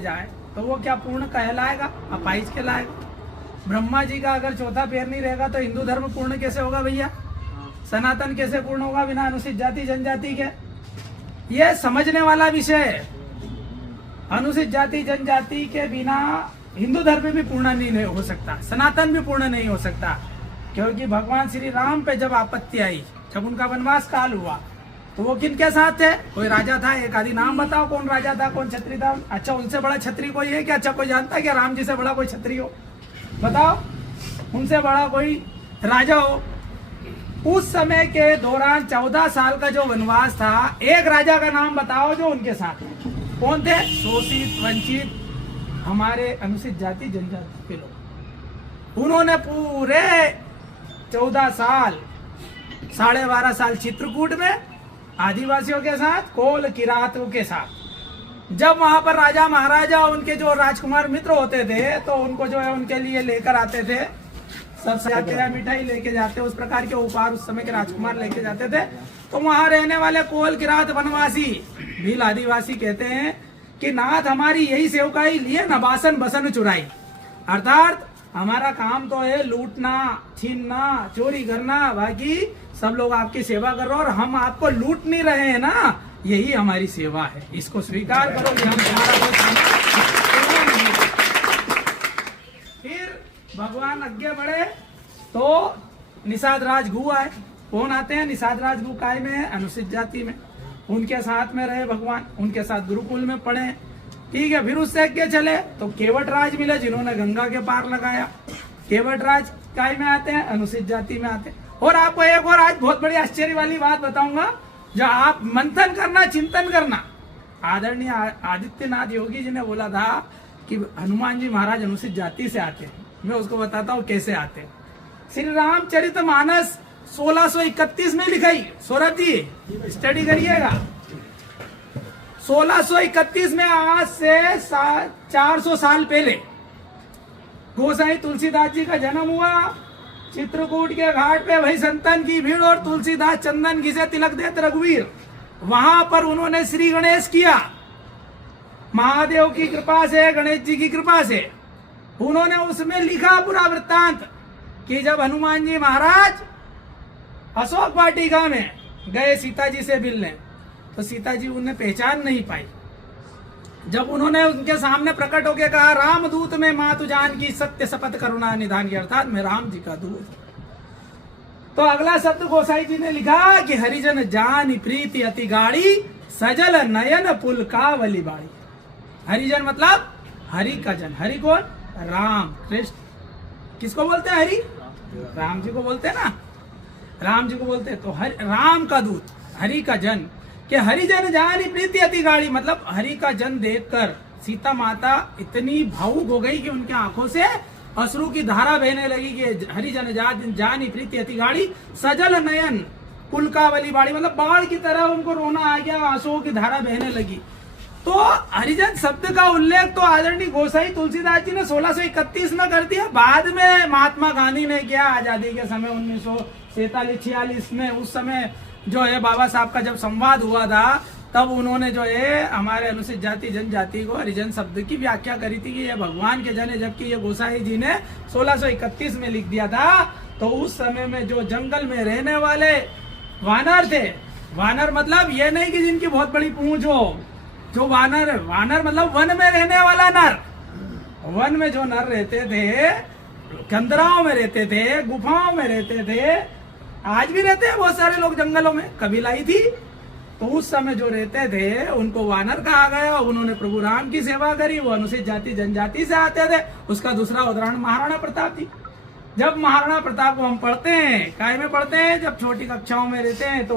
जाए तो वो क्या पूर्ण कहलाएगा? अपाहिज कहलाएगा। ब्रह्मा जी का अगर चौथा पैर नहीं रहेगा तो हिंदू धर्म पूर्ण कैसे होगा भैया? सनातन कैसे पूर्ण होगा बिना अनुसूचित जाति जनजाति के? ये समझने वाला विषय है। अनुसूचित जाति जनजाति के बिना हिंदू धर्म भी पूर्ण नहीं हो सकता, सनातन भी पूर्ण नहीं हो सकता। क्योंकि भगवान श्री राम पे जब आपत्ति आई, जब उनका वनवास काल हुआ, तो वो किन के साथ थे? कोई राजा था, एक आदि नाम बताओ कौन राजा था, कौन छत्री था? अच्छा, उनसे बड़ा छत्री कोई है क्या? अच्छा, कोई जानता है क्या राम जी से बड़ा कोई छत्री हो? बताओ, उनसे बड़ा कोई राजा हो? उस समय के दौरान 14 साल का जो वनवास था, एक राजा का नाम बताओ जो उनके साथ है। कौन थे? शोषित वंचित हमारे अनुसूचित जाति जनजाति के लोग। उन्होंने पूरे 14 साल 12.5 साल चित्रकूट में आदिवासियों के साथ, कोल किरातों के साथ, जब वहां पर राजा महाराजा उनके जो राजकुमार मित्र होते थे तो उनको जो है उनके लिए लेकर आते थे, सब सजा मिठाई लेके जाते, उस प्रकार के उपहार उस समय के राजकुमार लेके जाते थे। तो वहां रहने वाले कोल किरात वनवासी भील आदिवासी कहते हैं कि नाथ हमारी यही सेवकाई लिए नबासन बसन चुराई। अर्थात हमारा काम तो है लूटना, छीनना, चोरी करना, बाकी सब लोग आपकी सेवा कर रहे हो और हम आपको लूट नहीं रहे हैं ना, यही हमारी सेवा है। इसको स्वीकार करो कि हम तुम्हारा फिर भगवान आगे बढ़े तो निषाद राज गु आए। कौन आते हैं? निषाद राज गु काय में है? अनुसूचित जाति में। उनके साथ में रहे भगवान, उनके साथ गुरुकुल में पढ़े, ठीक है। फिर उससे आगे चले तो केवट राज मिले, जिन्होंने गंगा के पार लगाया। केवट राज काय में आते हैं? अनुसूचित जाति में आते हैं। और आपको एक और आज बहुत बड़ी आश्चर्य वाली बात बताऊंगा, जो आप मंथन करना, चिंतन करना। आदरणीय आदित्यनाथ योगी जी ने बोला था कि हनुमान जी महाराज अनुसूचित जाति से आते हैं। मैं उसको बताता हूँ कैसे आते हैं। श्री रामचरितमानस 1631 में लिखाई। सौरभ जी स्टडी करिएगा। 1631 में, आज से 400 साल पहले गोसाई तुलसीदास जी का जन्म हुआ। चित्रकूट के घाट पे भाई संतन की भीड़ और तुलसीदास चंदन घिसे तिलक देत रघुवीर, वहां पर उन्होंने श्री गणेश किया। महादेव की कृपा से, गणेश जी की कृपा से उन्होंने उसमें लिखा पूरा वृत्तांत कि जब हनुमान जी महाराज अशोक वाटिका में गए सीता जी से मिलने, तो सीता जी उन्हें पहचान नहीं पाई। जब उन्होंने उनके सामने प्रकट होकर कहा, राम दूत में मातु जान की सत्य शपथ करुणा निधान की, अर्थात मैं राम जी का दूत। तो अगला शब्द गोसाई जी ने लिखा कि हरिजन जान प्रीति अति गाड़ी, सजल नयन पुलकावली बाड़ी। हरिजन मतलब हरि का जन। हरि कौन? राम कृष्ण। किसको बोलते हैं? हरि राम जी को बोलते हैं ना, राम जी को बोलते हैं। तो राम का दूत, हरि का जन, कि हरिजन जानी प्रीति अति गाड़ी, मतलब हरि का जन देखकर सीता माता इतनी भावुक हो गई कि उनकी आंखों से अश्रु की धारा बहने लगी कि हरिजन जानी प्रीति अति गाड़ी, सजल नयन पुलकावली बाड़ी, मतलब बाढ़ की तरह उनको रोना आ गया, आंसुओं की धारा बहने लगी। तो हरिजन शब्द का उल्लेख तो आदरणीय गोसाई तुलसीदास जी ने 1631 में कर दिया। बाद में महात्मा गांधी ने किया, आजादी के समय 1947-46 में। उस समय जो है बाबा साहब का जब संवाद हुआ था, तब उन्होंने जो है हमारे अनुसूचित जाति जनजाति को हरिजन शब्द की व्याख्या करी थी कि ये भगवान के जन है, जबकि ये गोसाई जी ने 1631 में लिख दिया था। तो उस समय में जो जंगल में रहने वाले वानर थे, वानर मतलब ये नहीं कि जिनकी बहुत बड़ी पूंछ हो, जो वानर, वानर मतलब वन में रहने वाला नर। वन में जो नर रहते थे, कंदराओं में रहते थे, गुफाओं में रहते थे, आज भी रहते हैं बहुत सारे लोग जंगलों में, कबीलाई थी। तो उस समय जो रहते थे उनको वानर कहा गया। उन्होंने प्रभु राम की सेवा करी, वो अनुसूचित जाति जनजाति से आते थे। उसका दूसरा उदाहरण महाराणा प्रताप थी। जब महाराणा प्रताप को हम पढ़ते हैं, काय में पढ़ते हैं, जब छोटी कक्षाओं में रहते हैं, तो